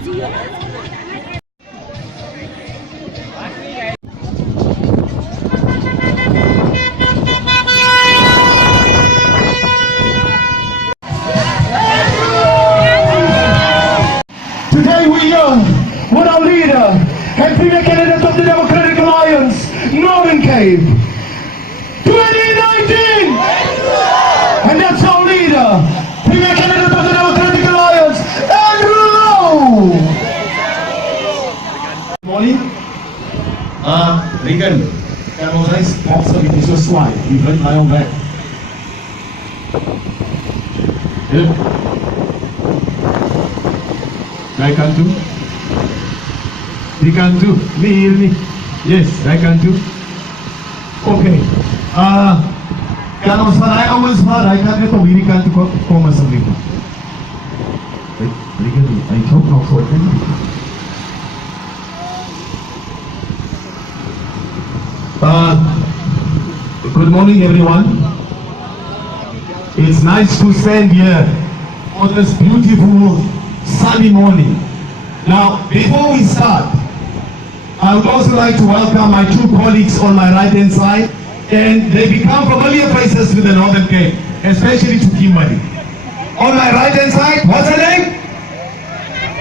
Today we are with our leader and premier candidate of the Democratic Alliance, Northern Cape, 2019! And that's our leader, premier candidate of the Democratic Alliance, Andrew! Morning. Regan, kan ons hy box dat ek so swaai. Jy bring my om weg. Jy kan doen. Jy kan doen. Nee, hier nie. Yes, jy kan doen. Okay. Kan ons van hy ouens maar, hy kan net op hierdie kant toe kom asseblief. Regan, hy chok nog voor. Good morning everyone. It's nice to stand here on this beautiful sunny morning. Now, before we start, I would also like to welcome my two colleagues on my right hand side, and they become familiar faces to the Northern Cape, especially to Kimberley. On my right hand side, what's her name?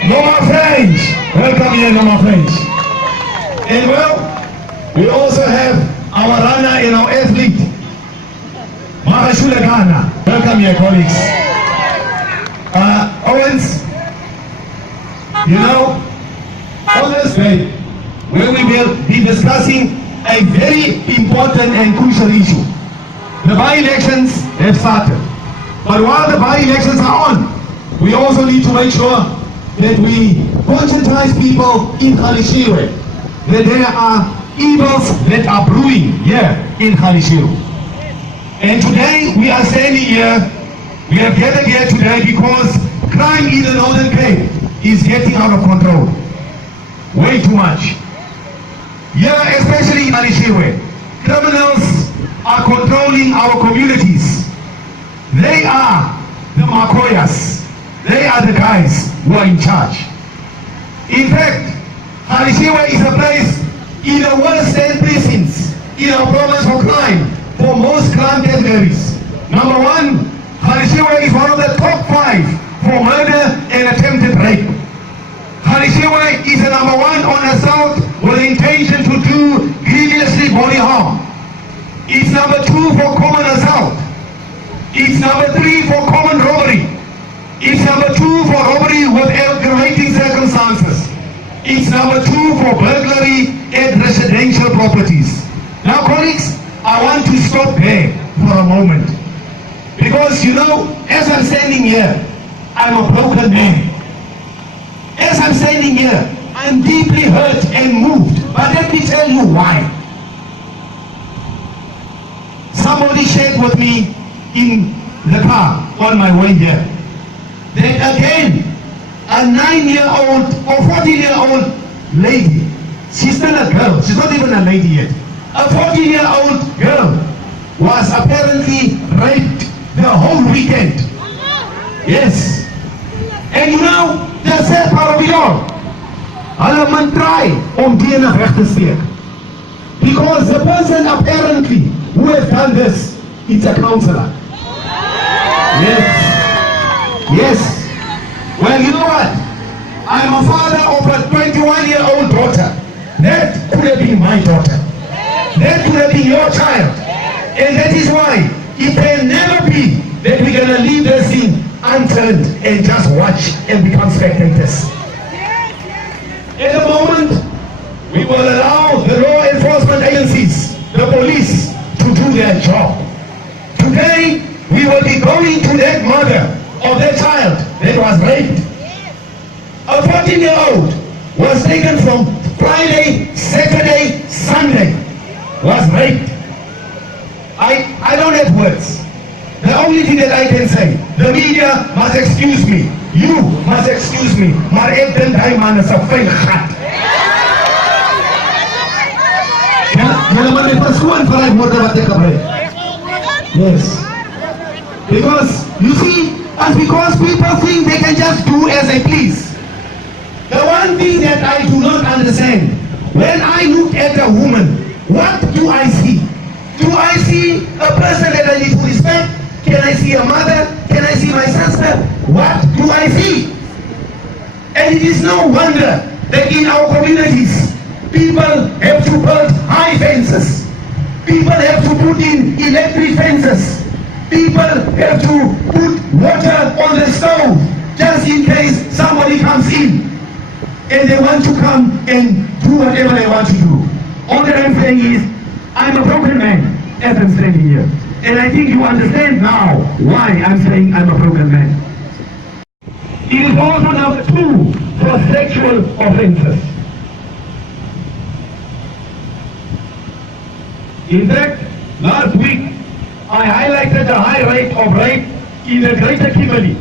Norma French. Welcome here, Norma French. And well, we also have our runner and our athlete, Marashula Ghana. Welcome here, colleagues. Owens, you know, on this day, where we will be discussing a very important and crucial issue. The by-elections have started. But while the by-elections are on, we also need to make sure that we conscientize people in Khalishiwe that there are evils that are brewing here in Khalishiwe. And today we are standing here, we have gathered here today because crime in the Northern Cape is getting out of control. Way too much. Here, especially in Khalishiwe, criminals are controlling our communities. They are the Makoyas. They are the guys who are in charge. In fact, Khalishiwe is a place in the worst 10 precincts in our province for crime, for most crime categories. Number one, Khalishiwe is one of the top 5 for murder and attempted rape. Khalishiwe is the number 1 on assault with the intention to do grievously body harm. It's number 2 for common assault. It's number 3 for common robbery. It's number 2 for robbery with aggravating circumstances. It's number 2 for burglary at residential properties. Now, colleagues, I want to stop there for a moment. Because, you know, as I'm standing here, I'm a broken man. As I'm standing here, I'm deeply hurt and moved. But let me tell you why. Somebody shared with me in the car on my way here that again, a 9-year-old or 14-year-old lady, she's still a girl, she's not even a lady yet, a 14-year-old girl was apparently raped the whole weekend. Yes. And you know, the sad part of it all, hulle man try om die ene weg te steek. Because the person apparently who has done this, it's a counselor. Yes. Yes. Well, you know what? I'm a father of a 21-year-old daughter. That could have been my daughter. That could have been your child. And that is why it can never be that we're going to leave this thing unturned and just watch and become spectators. At the moment, we will allow the law enforcement agencies, the police, to do their job. Today, we will be going to that mother of that child that was raped. A 14-year-old was taken from Friday, Saturday, Sunday, was raped. I don't have words. The only thing that I can say, the media must excuse me, you must excuse me, maar ek dink hy man is 'n vuil gat. Julle moet net verskoon vir die woorde wat ek gebruik. Yes. Because, you see, and because people think they can just do as they please. The one thing that I do not understand, when I look at a woman, what do I see? Do I see a person that I need to respect? Can I see a mother? Can I see my sister? What do I see? And it is no wonder that in our communities, people have to build high fences. People have to put in electric fences. People have to put water on the stove just in case somebody comes in and they want to come and do whatever they want to do. All that I'm saying is, I'm a broken man as I'm standing here. And I think you understand now why I'm saying I'm a broken man. It is also number 2 for sexual offenses. In fact, last week I highlighted the high rate of rape in the greater Kimberley.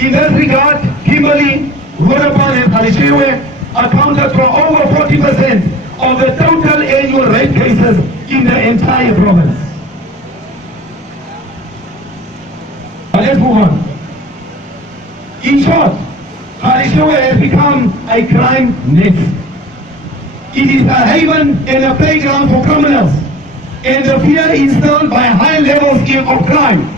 In this regard, Kimberley, Roodepoort and Galeshewe accounted for over 40% of the total annual rape cases in the entire province. But let's move on. In short, Galeshewe has become a crime nest. It is a haven and a playground for criminals, and the fear instilled by high levels of crime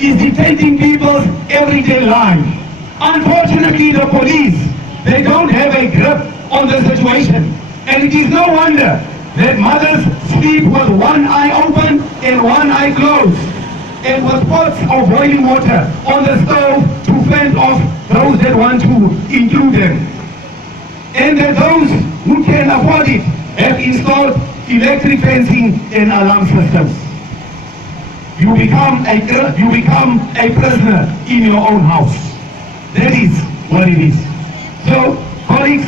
is dictating people's everyday lives. Unfortunately, the police, they don't have a grip on the situation, and it is no wonder that mothers sleep with one eye open and one eye closed, and with pots of boiling water on the stove to fend off those that want to intrude them. And that those who can afford it have installed electric fencing and alarm systems. You become a prisoner in your own house. That is what it is. So, colleagues,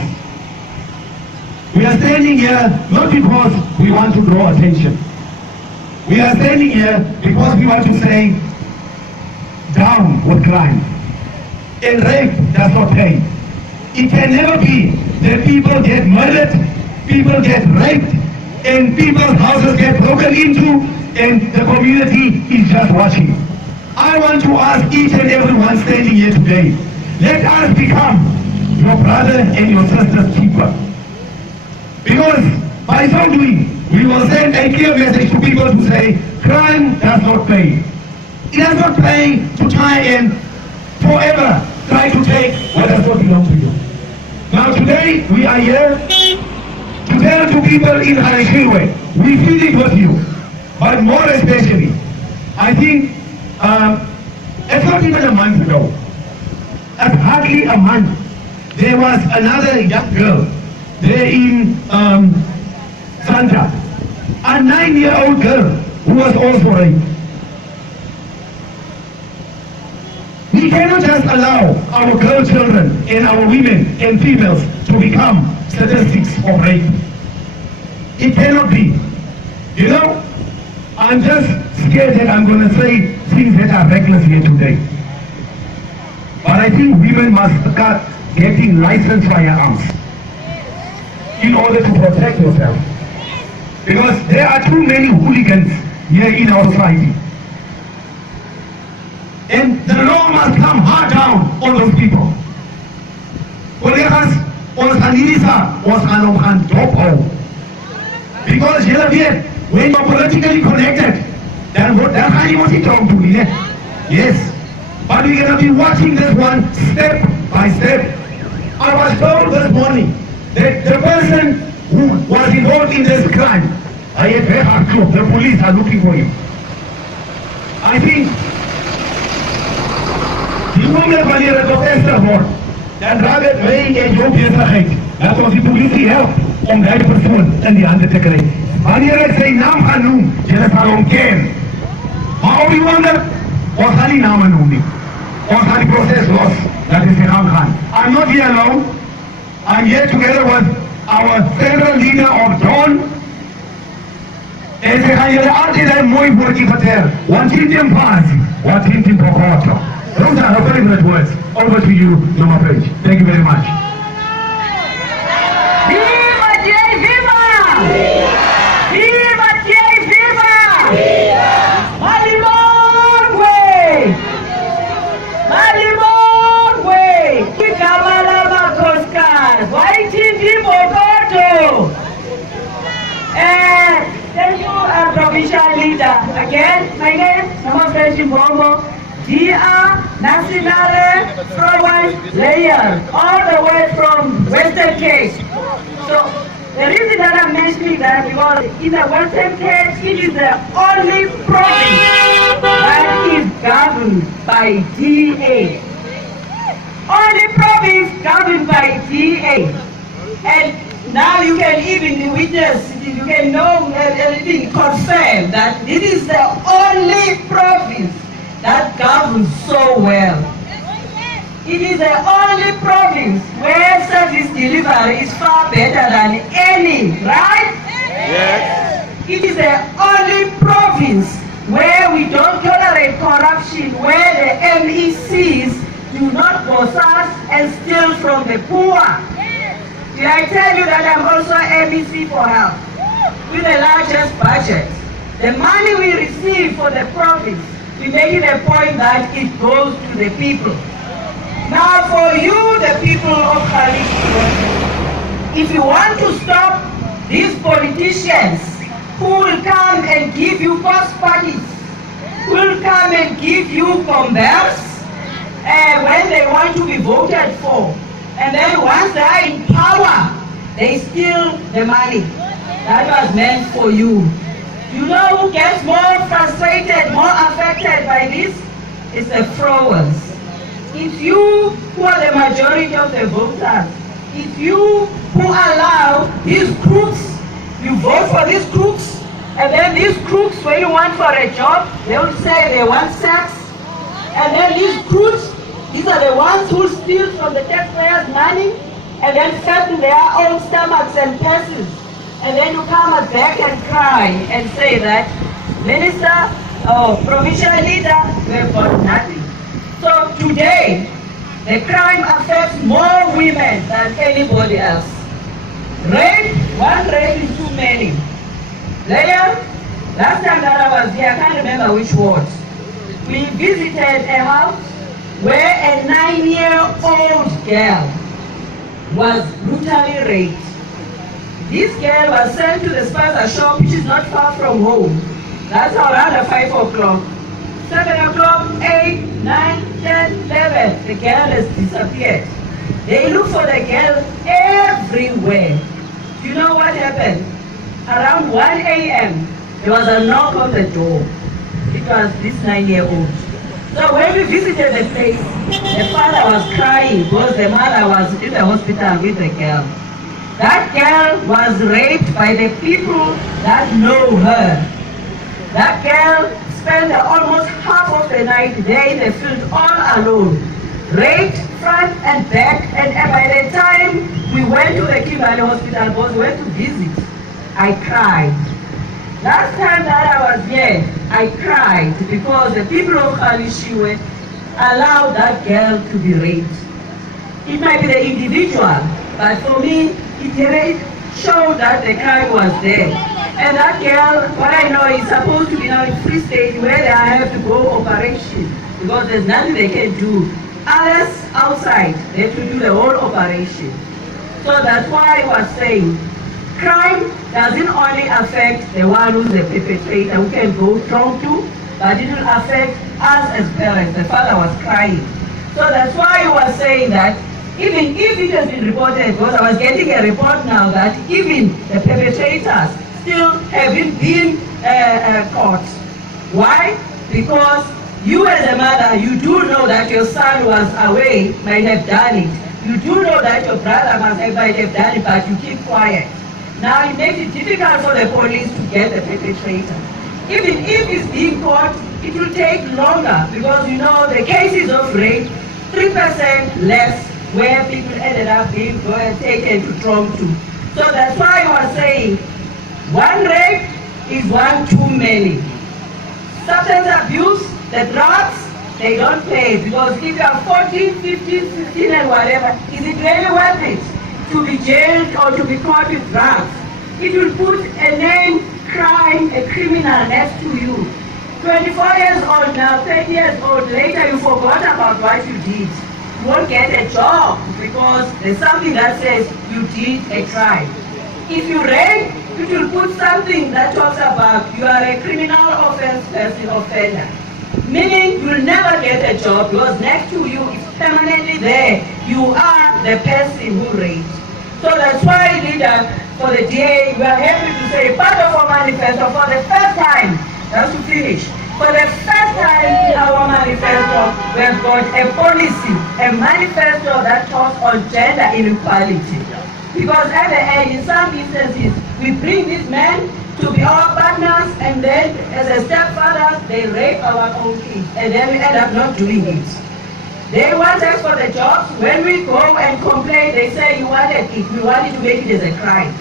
we are standing here not because we want to draw attention. We are standing here because we want to say, down with crime. And rape does not pay. It can never be that people get murdered, people get raped, and people's houses get broken into, and the community is just watching. I want to ask each and everyone standing here today, let us become your brother and your sister's keeper. Because by so doing, we will send a clear message to people to say, crime does not pay. It does not pay to try and forever try to take what does not belong to you. Now today, we are here to tell to people in Galeshewe, we feel it with you. But more especially, I think it's not even a month ago. At hardly a month, there was another young girl there in Santa, a 9-year-old girl who was also raped. We cannot just allow our girl children and our women and females to become statistics of rape. It cannot be. You know, I'm just scared that I'm going to say things that are reckless here today. But I think women must start getting licensed firearms in order to protect yourself. Because there are too many hooligans here in our society. And the law must come hard down on those people. Collega's, ons gaan hierdie saak, ons gaan hom gaan dophou. Because julle weet, when you're politically connected, dan gaan jy ons nie tronk doen nie, né? Yes. But we're going to be watching this one step by step. I was told this morning that the person who was involved in this crime, the police are looking for him. I think die oomblik wanneer het bevestig word, dan raak het my en jou besigheid, dat ons die polisie help om die persoon in die hande te kry. Wanneer ek sy naam gaan noem, julle sal hom ken. Maar op die oomblik, ons gaan die name noem nie. Ons gaan die proces los, dat is die gang gaan. I'm not here alone. I'm here together with our federal leader of Dawn. En sy gaan julle altyd een mooi woordje vertel. Want in die paas, wat in die prokoto. Those are her favorite words. Over to you, Mama Page. Thank you very much. Viva Jay, viva! Viva Jay, viva! Malimongwe! Malimongwe! Kikamala Makoskar! Chimbombo, DR, Nationale, Vrouwen, Layer, all the way from Western Cape. So the reason that I'm mentioning that because in the Western Cape, it is the only province that is governed by DA. Only province governed by DA. And now you can even witness, you can know everything, confirm that this is the only province that governs so well. It is the only province where service delivery is far better than any, right? Yes. It is the only province where we don't tolerate corruption, where the MECs do not possess and steal from the poor. Did I tell you that I'm also MEC for health? With the largest budget. The money we receive for the province, we make it a point that it goes to the people. Now for you, the people of Khalifa, if you want to stop these politicians who will come and give you post parties, who will come and give you converse when they want to be voted for, and then once they are in power, they steal the money that was meant for you. You know who gets more frustrated, more affected by this? It's the throwers. It's you who are the majority of the voters. It's you who allow these crooks, you vote for these crooks, and then these crooks, when you want for a job, they will say they want sex. And then these crooks, these are the ones who steal from the taxpayers' money and then fatten their own stomachs and purses. And then you come back and cry and say that, Minister or provincial leader, we have got nothing. So today, the crime affects more women than anybody else. Rape, one rape is too many. Later, last time that I was here, I can't remember which ward. We visited a house where a 9-year-old girl was brutally raped. This girl was sent to the spaza shop, which is not far from home. That's around 5 o'clock. 7 o'clock, 8, 9, 10, 11, the girl has disappeared. They look for the girl everywhere. Do you know what happened? Around 1 a.m., there was a knock on the door. It was this 9-year-old. So when we visited the place, the father was crying because the mother was in the hospital with the girl. That girl was raped by the people that know her. That girl spent almost half of the night there in the field all alone. Raped front and back, and by the time we went to the Kimberley hospital, because we went to visit, I cried. Last time that I was here, I cried because the people of Khalishiwe allowed that girl to be raped. It might be the individual, but for me, it showed that the crime was there. And that girl, what I know, is supposed to be now in Free State where they have to go operation because there's nothing they can do. Others outside, they have to do the whole operation. So that's why I was saying, crime doesn't only affect the one who's the perpetrator who can go strong to, but it will affect us as parents. The father was crying. So that's why I was saying that even if it has been reported, because I was getting a report now that even the perpetrators still haven't been caught. Why? Because you as a mother, you do know that your son was away, might have done it. You do know that your brother might have done it, but you keep quiet. Now it makes it difficult for the police to get the perpetrator. Even if it's being caught, it will take longer because you know the cases of rape, 3% less where people ended up being taken to Trump too. So that's why I was saying, one rape is one too many. Substance abuse, the drugs, they don't pay because if you are 14, 15, 16 and whatever, is it really worth it to be jailed or to be caught with drugs? It will put a name, crime, a criminal next to you. 24 years old now, 30 years old, later you forgot about what you did. You won't get a job because there's something that says you did a crime. If you rape, it will put something that talks about you are a criminal offense person offender. Meaning you'll never get a job because next to you is permanently there. You are the person who raped. So that's why, leader, for the day, we are happy to say part of our manifesto for the first time, that's to finish. For the first time in our manifesto, we have got a policy, a manifesto that talks on gender inequality. Because at the end, in some instances, we bring these men to be our partners, and then as a stepfather, they rape our own kids, and then we end up not doing it. They want us for the jobs. When we go and complain, they say you wanted it. We wanted to make it as a crime.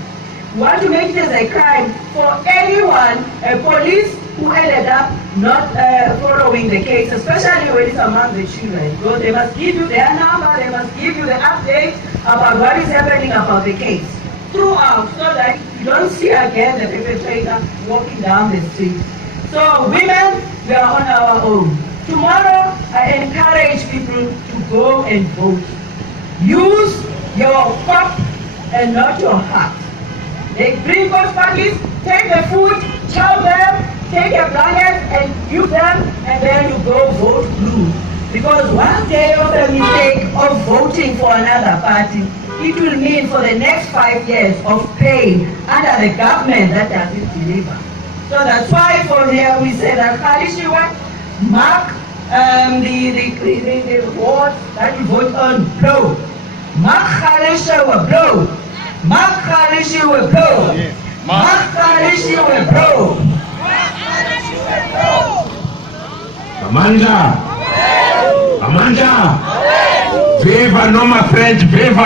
We want to make it as a crime for anyone, a police who ended up not following the case, especially when it's among the children. Because they must give you their number, they must give you the update about what is happening about the case throughout, so that you don't see again the perpetrator walking down the street. So women, we are on our own. Tomorrow, I encourage people to go and vote. Use your cup and not your heart. They bring those parties, take the food, chow them, take a blanket and use them, and then you go vote blue. Because one day of a mistake of voting for another party, it will mean for the next 5 years of pain under the government that doesn't deliver. So that's why from here we say that Khalishiwa mark the word that you vote on blow. Mark Khalishiwa blow. Mark Khalishiwa blow. Mark Khalishiwa blow. Amanda! Amanda! Viva, no my friend, viva!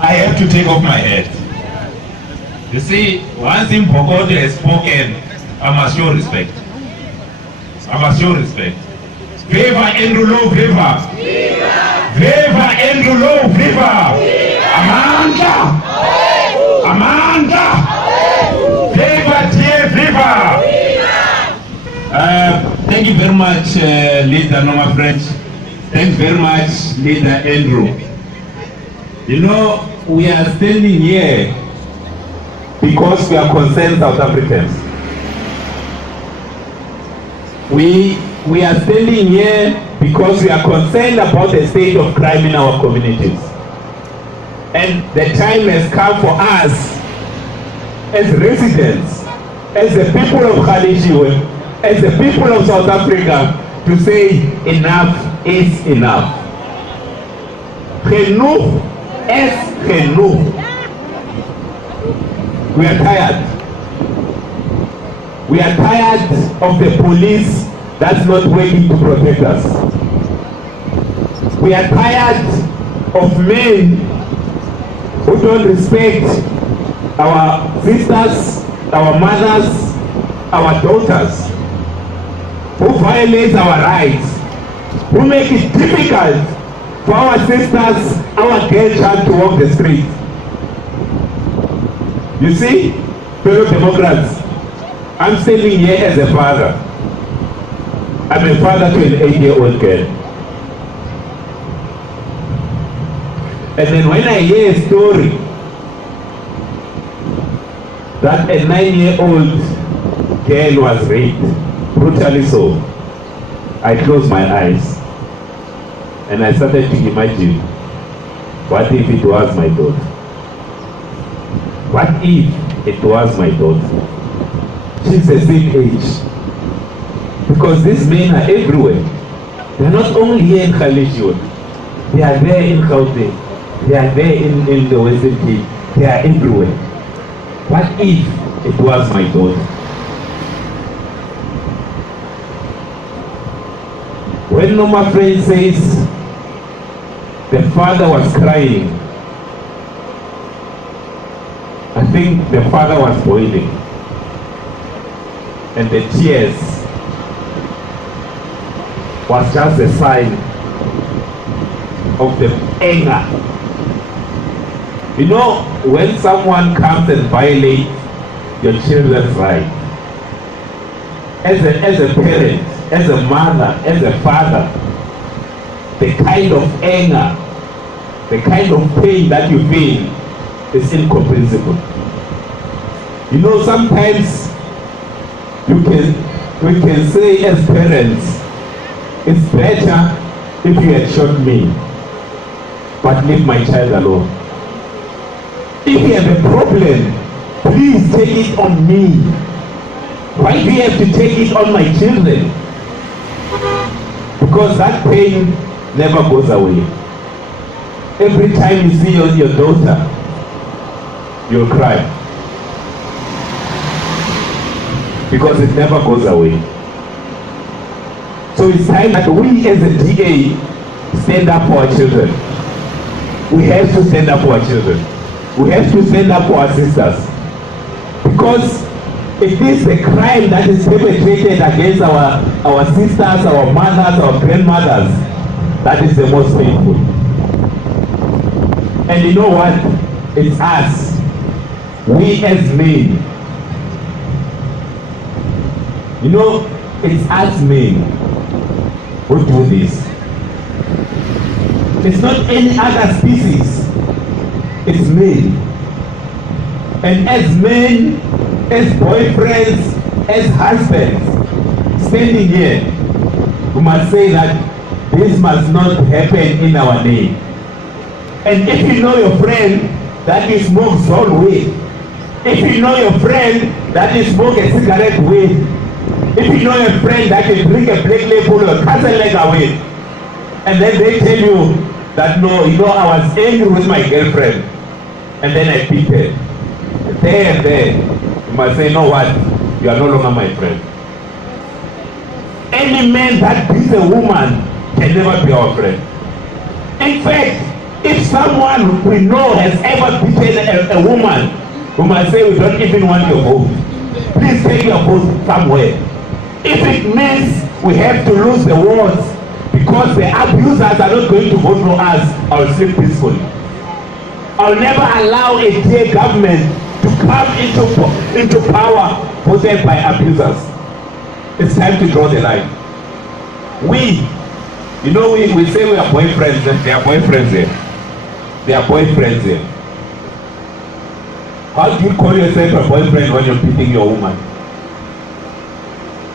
I have to take off my hat. You see, once Mpokoto has spoken, I must show respect. I must show respect. Viva Andrew Lowe, viva! Viva Andrew Lowe, viva! Amanda! Amanda! Viva dear, viva! Thank you very much, Leader Noma French. Thanks very much, Leader Andrew. You know, we are standing here because we are concerned South Africans. We are standing here because we are concerned about the state of crime in our communities. And the time has come for us, as residents, as the people of Khalishiwe, as the people of South Africa, to say enough is enough. Genoeg is genoeg. We are tired. We are tired of the police that's not working to protect us. We are tired of men who don't respect our sisters, our mothers, our daughters, who violate our rights, who make it difficult for our sisters, our girl child to walk the street. You see, fellow Democrats, I'm standing here as a father. I'm a father to an 8-year-old girl. And then when I hear a story that a 9-year-old girl was raped, brutally so, I closed my eyes and I started to imagine, what if it was my daughter? What if it was my daughter? She's the same age. Because these men are everywhere. They are not only here in Khalishiwe. They are there in Gauteng. They are there in the Western Cape. They are everywhere. What if it was my daughter? When Noma Friend says the father was crying, I think the father was boiling. And the tears was just a sign of the anger. You know, when someone comes and violates your children's right, as a parent, as a mother, as a father, the kind of anger, the kind of pain that you feel is incomprehensible. You know, sometimes you can we can say as parents, it's better if you had shot me, but leave my child alone. If you have a problem, please take it on me. Why do you have to take it on my children? Because that pain never goes away. Every time you see your daughter, you'll cry. Because it never goes away. So it's time that we as a DA stand up for our children. We have to stand up for our children. We have to stand up for our sisters. Because it is the crime that is perpetrated against our sisters, our mothers, our grandmothers, that is the most painful. And you know what? It's us. We as men. You know, it's us men who do this. It's not any other species. It's men. And as men, as boyfriends, as husbands, standing here, we must say that this must not happen in our name. And if you know your friend that you smoke Zol with, if you know your friend that you smoke a cigarette with, if you know your friend that you drink a black label or Castle Lega with, and then they tell you that no, you know, I was angry with my girlfriend, and then I beat her. There and there, you must say, no what, you are no longer my friend. Any man that beats a woman can never be our friend. In fact, if someone we know has ever beaten a woman, we must say we don't even want your vote. Please take your vote somewhere. If it means we have to lose the wards because the abusers are not going to vote for us, I'll sleep peacefully. I'll never allow a DA government to come into power voted by abusers. It's time to draw the line. We say we are boyfriends, and they are boyfriends here. They are boyfriends here. How do you call yourself a boyfriend when you're beating your woman?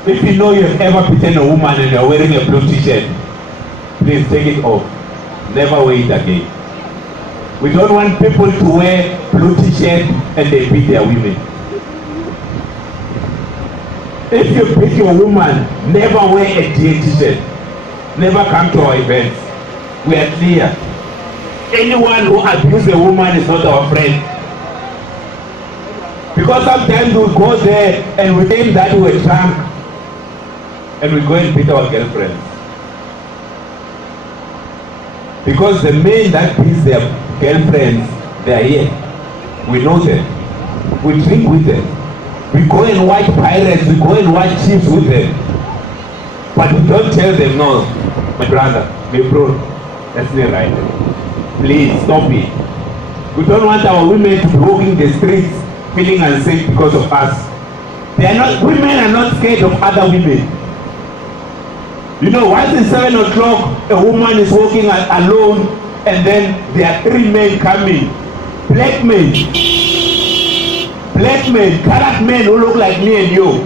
If you know you've ever beaten a woman and you're wearing a blue t-shirt, please take it off. Never wear it again. We don't want people to wear blue t-shirt and they beat their women. If you beat your woman, never wear a DA t-shirt. Never come to our events. We are clear. Anyone who abuses a woman is not our friend. Because sometimes we go there and we think that we were drunk and we go and beat our girlfriends. Because the men that beat their girlfriends, they are here. We know them. We drink with them. We go and watch pirates. We go and watch chiefs with them. But we don't tell them, no, my brother, my bro, that's not right. Please stop it. We don't want our women to be walking the streets feeling unsafe because of us. Women are not scared of other women. You know, once it's 7 o'clock, a woman is walking alone, and then there are 3 men coming. Black men, colored men who look like me and you.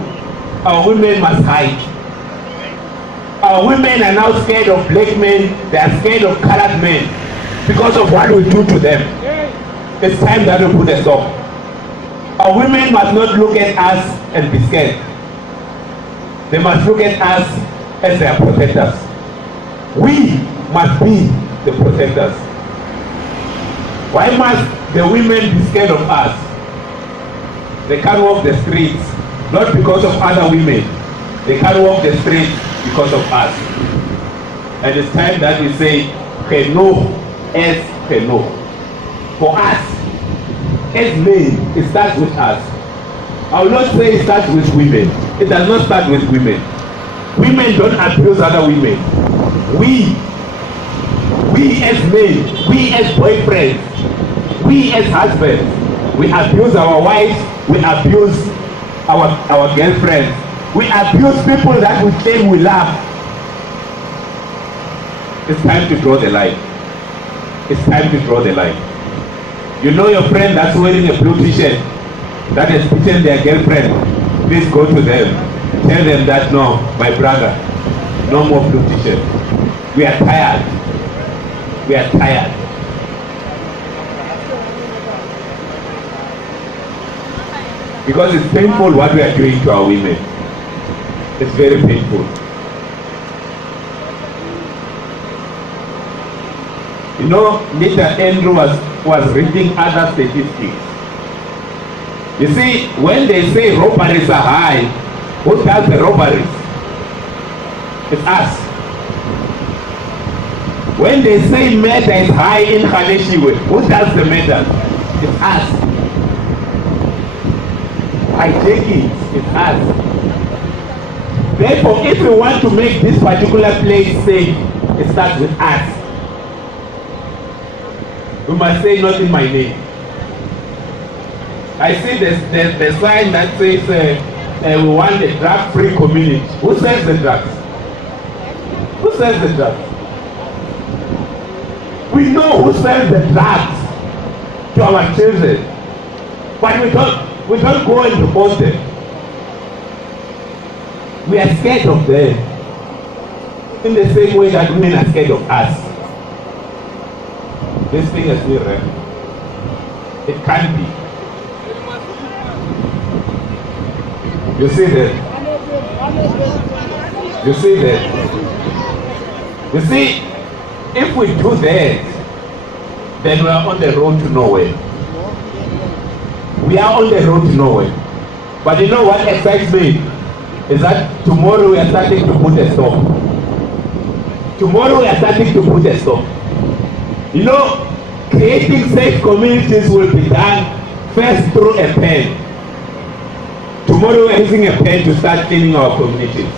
Our women must hide. Our women are now scared of black men. They are scared of colored men because of what we do to them. It's time that we put a stop. Our women must not look at us and be scared. They must look at us as their protectors. We must be the protectors. Why must the women be scared of us? They can't walk the streets, not because of other women. They can't walk the streets because of us. And it's time that we say, no, as no. For us, as men, it starts with us. I will not say it starts with women. It does not start with women. Women don't abuse other women. We as men, we as boyfriends, we as husbands, we abuse our wives, we abuse our girlfriends, we abuse people that we claim we love. It's time to draw the line. It's time to draw the line. You know your friend that's wearing a blue t-shirt that has beaten their girlfriend, please go to them Tell them that no, my brother, no more blue t-shirt. We are tired. We are tired. Because it's painful what we are doing to our women. It's very painful. You know, Mr. Andrew was reading other statistics. You see, when they say robberies are high, who does the robberies? It's us. When they say murder is high in Khaleshiwe, who does the murder? It's us. Hijacking, it's us. Therefore, if we want to make this particular place safe, it starts with us. We must say not in my name. I see the sign that says we want a drug-free community. Who sells the drugs? Who sells the drugs? We know who sells the drugs to our children, but we don't go and report them. We are scared of them in the same way that women are scared of us. This thing is real. It can't be. You see that? You see that? You see, if we do that, then we are on the road to nowhere. We are on the road to nowhere. But you know what excites me? Is that tomorrow we are starting to put a stop. Tomorrow we are starting to put a stop. You know, creating safe communities will be done first through a pen. Tomorrow we are using a pen to start cleaning our communities.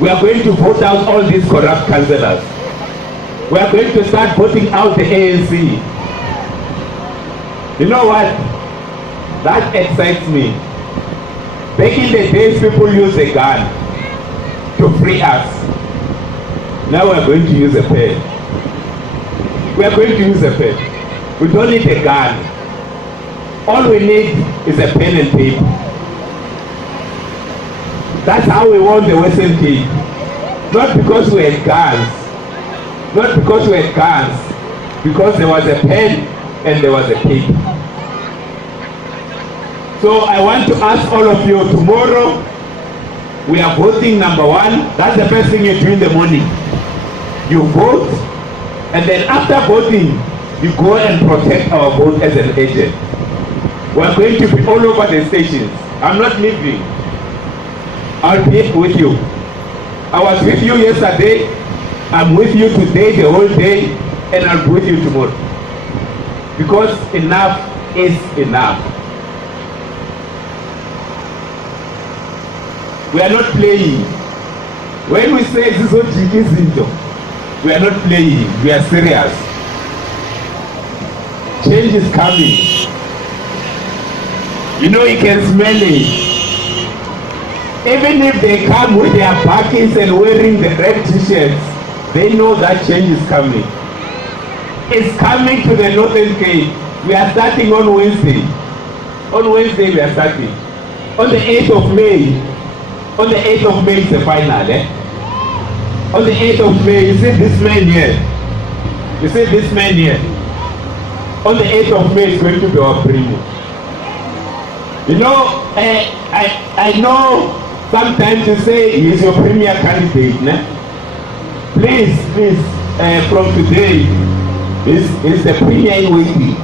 We are going to vote out all these corrupt councillors. We are going to start voting out the ANC. You know what? That excites me. Back in the days, people used a gun to free us. Now we are going to use a pen. We are going to use a pen. We don't need a gun. All we need is a pen and paper. That's how we won the Western Cape. Not because we had guns. Not because we had guns. Because there was a pen and there was a paper. So I want to ask all of you, tomorrow we are voting number 1. That's the first thing you do in the morning. You vote, and then after voting, you go and protect our vote as an agent. We are going to be all over the stations. I'm not leaving. I'll be with you. I was with you yesterday. I'm with you today, the whole day, and I'll be with you tomorrow. Because enough is enough. We are not playing. When we say this is Zinto, we are not playing. We are serious. Change is coming. You know, you can smell it. Even if they come with their buckets and wearing the red t-shirts, they know that change is coming. It's coming to the Northern Cape. We are starting on Wednesday. On Wednesday we are starting. On the 8th of May. On the 8th of May is the final, On the 8th of May, you see this man here. You see this man here. On the 8th of May is going to be our premium. You know, I know sometimes you say he's your premier candidate, né? Please, from today, he's the premier in waiting.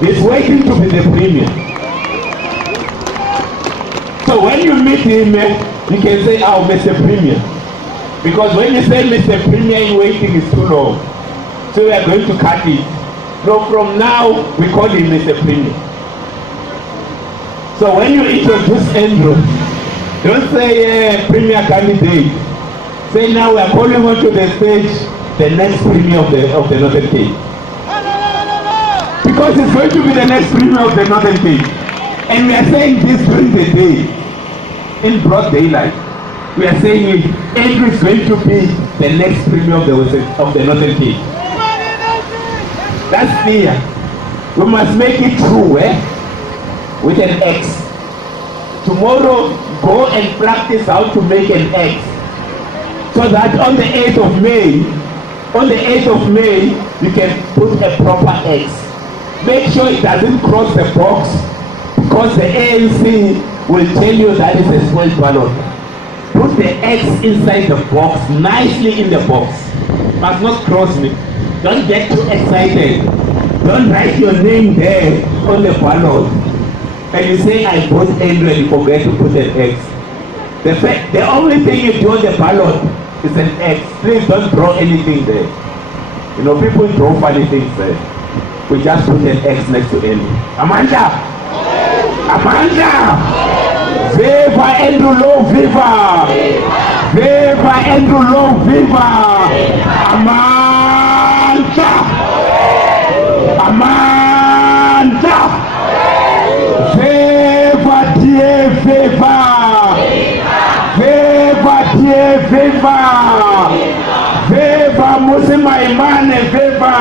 He's waiting to be the premier. So when you meet him, you can say, oh, Mr. Premier. Because when you say Mr. Premier in waiting is too long. So we are going to cut it. So from now, we call him Mr. Premier. So when you introduce Andrew, don't say Premier candidate. Say now we are calling onto the stage the next Premier of the Northern Cape. Because it's going to be the next Premier of the Northern Cape. And we are saying this during the day. In broad daylight, we are saying Andrew is going to be the next Premier of the Northern Cape. That's clear. We must make it true, with an X. Tomorrow, go and practice how to make an X. So that on the 8th of May, you can put a proper X. Make sure it doesn't cross the box, because the ANC will tell you that is a spoiled ballot. Put the X inside the box, nicely in the box. Must not cross me. Don't get too excited. Don't write your name there on the ballot. And you say, I vote Andrew, and you forget to put an X. The only thing you do on the ballot is an X. Please don't draw anything there. You know, people draw funny things there. We just put an X next to Andrew. Amanda! Viva Andrew Low, viva! Viva Andrew Low, viva! Amanda! Viva dear, viva! Viva dear, viva! Viva Musimaimane, viva!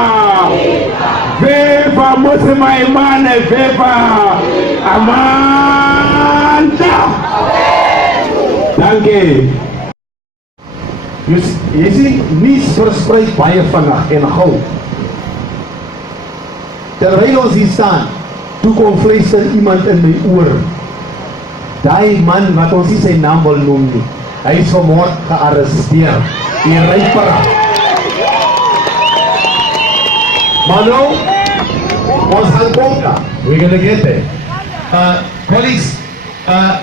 Viva Musimaimane, viva! Amanda! Dankie. Jy sien, nuus versprei baie vinnig en gou. Terwyl ons hier staan, toe kom fluister iemand in my oor. Daai man wat ons nie sy naam wil noem nie, hy is vanmôre gearresteer. Die ryper. Maar nou, ons gaan kom daar. We're gonna get there. Colleagues,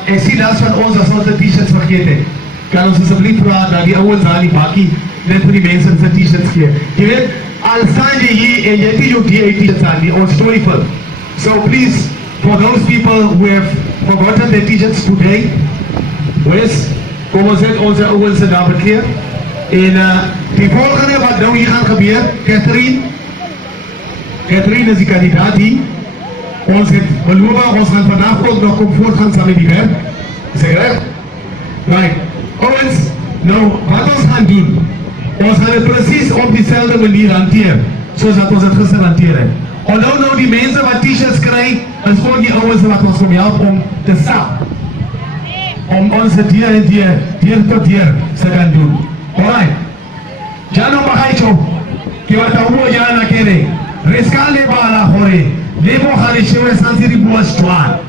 ek sien dat van ons as ons die t-shirts vergeet het. Kan ons asseblief vraag dat die ouwens aan die bakkie net vir die mense die t-shirts gee. Jy weet, al staan jy hier en jy het nie jou DA t-shirts aan die, ons twyfel. So please, for those people who have forgotten their t-shirts today, kom ons het onze ouwens daar bekeer. En die volgende wat nou hier gaan gebeur, Catherine is die kandidaat hier. Ons het beloof, ons gaan vandag ook nog kom voortgaan saam met die werk. Is ek reg? Right. Ons, nou, wat ons gaan doen, ons gaan het precies op diezelfde manier hanteer, soos dat ons het gister hanteer het. Onthou nou die mense wat t-shirts kry, is ook die ouwens wat ons kom help om te stap. Om ons het deur tot deur se kan doen. Alright. Jano Mahaicho, kiwata umo jana kere, reskale bala hore, lebo khalishewe sansiri buwa stwan.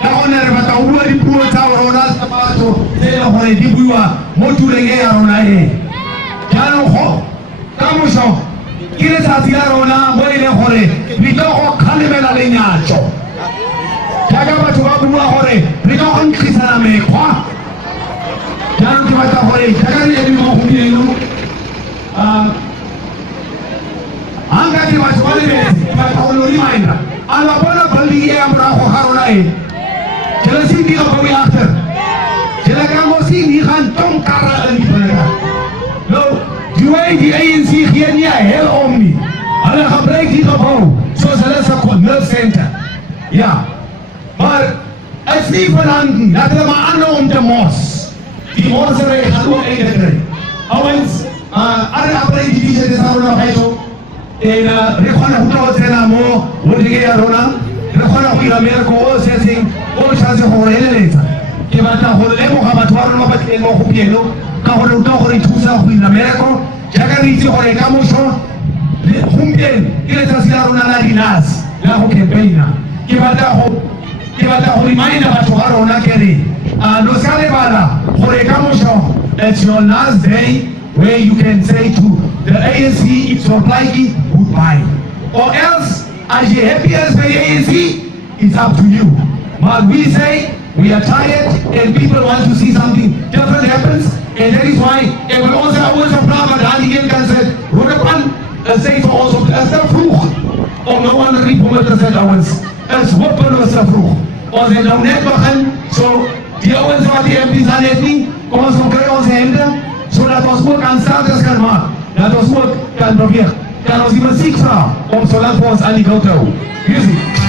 Taonere bata umo di buwa tawa ronal tabato, tela hore di buwa, motu lenge ya rona Jano ho, kamusho, kire sasila rona, moile hore, lito ho kalimela lenyacho. Jaga batu babuwa hore, lito ho nkisana mekwa. Jano kibata hore, jaga ni ebi mahumi enu. Anga kibata wale besi, kibata olori maina. Alabona baldi ye amra ho harona Jela si di kapawi akhter. Jela kamo si ni khan tong kara ni panera. No, die ANC hier nie hel omni. Hulle gebruik die gebou soos hulle se nerve center. Ja. Maar is nie verhanden, dat hulle maar aanhou om te mos. Die morsery gaan ook eindelijk. Ouwens, alle apparaat die dit is nou nog uit. En rekhona hutawatela mo, wodige ya rona. Rekhona kuira merko sesing, chance horelela. Ke batla gore le mo ga batho ba rona ba tleng mo gopieno, ka gore o tla gore thusa go ina merko, jaaka re itse gore ka moso le gopieno ke le tsatsi la rona la dinas, la go campaigna. Ke batla go remind batho ba rona ke re no sale bala gore ka moso it's your last day where you can say to the ANC it's your likely goodbye, or else as you happy as the ANC, it's up to you. But we say we are tired and people want to see something different happens, and that is why we also always have Ramadan again can say Rodapan say for also as the vroeg om nou aan die riep te sê ouens is hopeloos te vroeg. Ons het nou net begin, so die ouens wat die MP's aan het nie, kom ons kry ons hande sodat ons ook aanstaanders kan maak, dat ons ook kan beweeg, kan ons die musiek vra om so lank vir ons aan die goud te hou. Musiek.